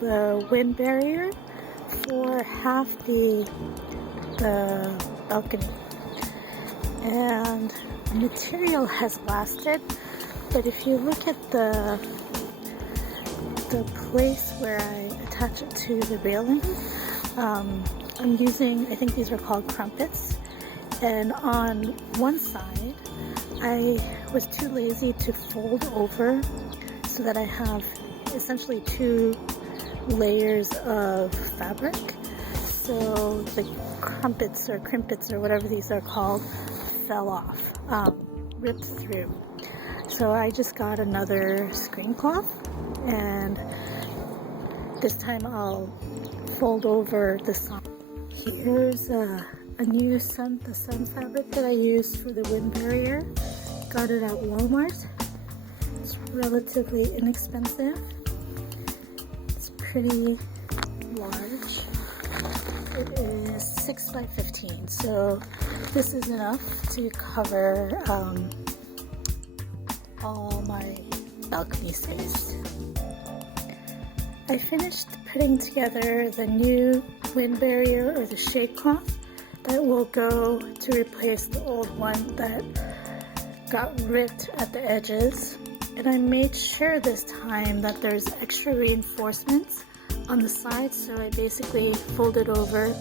the wind barrier for half the balcony, and the material has lasted, but if you look at the place where I attach it to the railing, I'm using, I think these are called crumpets, and on one side I was too lazy to fold over so that I have essentially two layers of fabric, so the crumpets or crimpets or whatever these are called fell off, ripped through. So I just got another screen cloth, and this time I'll fold over the sun. Here's a new the sun fabric that I use for the wind barrier. Got it at Walmart. It's relatively inexpensive. It's pretty large. It is 6 by 15, so this is enough to cover all my balcony space. I finished putting together the new wind barrier, or the shade cloth, that will go to replace the old one that got ripped at the edges. And I made sure this time that there's extra reinforcements on the sides, so I basically folded over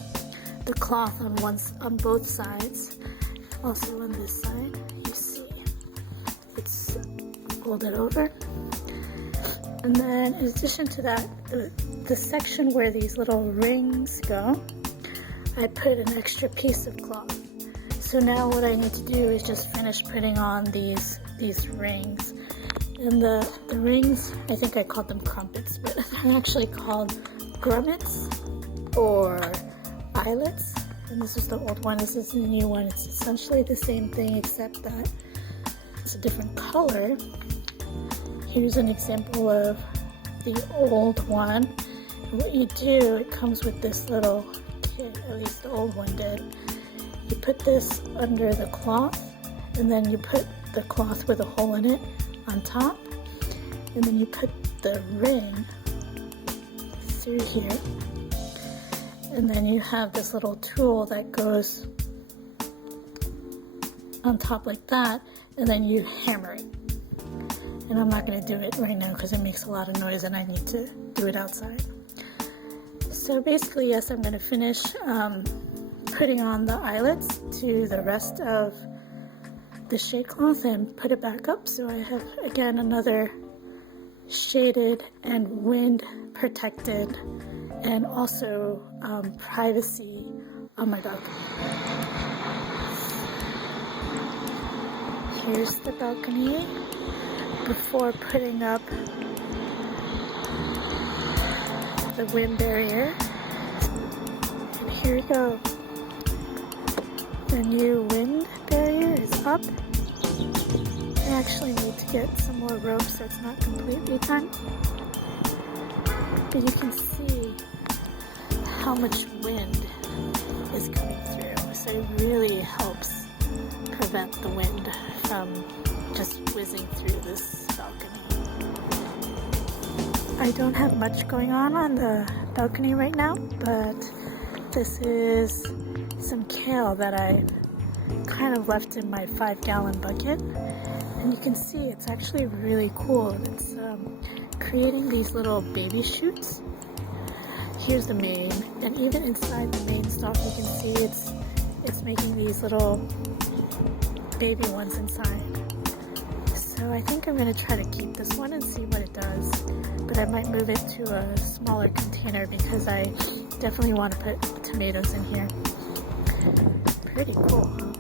the cloth on both sides. Also on this side, you see it's folded over. And then in addition to that, the section where these little rings go, I put an extra piece of cloth. So now what I need to do is just finish putting on these rings. And the rings, I think I called them crumpets, but they're actually called grommets or eyelets. And this is the old one, this is the new one. It's essentially the same thing except that it's a different color. Here's an example of the old one. And what you do, it comes with this little kit, at least the old one did. You put this under the cloth, and then you put the cloth with a hole in it on top, and then you put the ring through here, and then you have this little tool that goes on top like that, and then you hammer it. And I'm not going to do it right now because it makes a lot of noise and I need to do it outside. So basically, yes, I'm going to finish putting on the eyelets to the rest of the shade cloth and put it back up, so I have again another shaded and wind protected and also privacy on my balcony. Here's the balcony before putting up the wind barrier, and here we go. The new wind barrier is up. I actually need to get some more rope so it's not completely done. But you can see how much wind is coming through. So it really helps prevent the wind from just whizzing through this balcony. I don't have much going on the balcony right now, but this is some kale that I kind of left in my 5-gallon bucket, and you can see it's actually really cool. It's creating these little baby shoots. Here's the main, and even inside the main stalk you can see it's making these little baby ones inside. So I think I'm going to try to keep this one and see what it does, but I might move it to a smaller container because I definitely want to put tomatoes in here. Pretty cool, huh?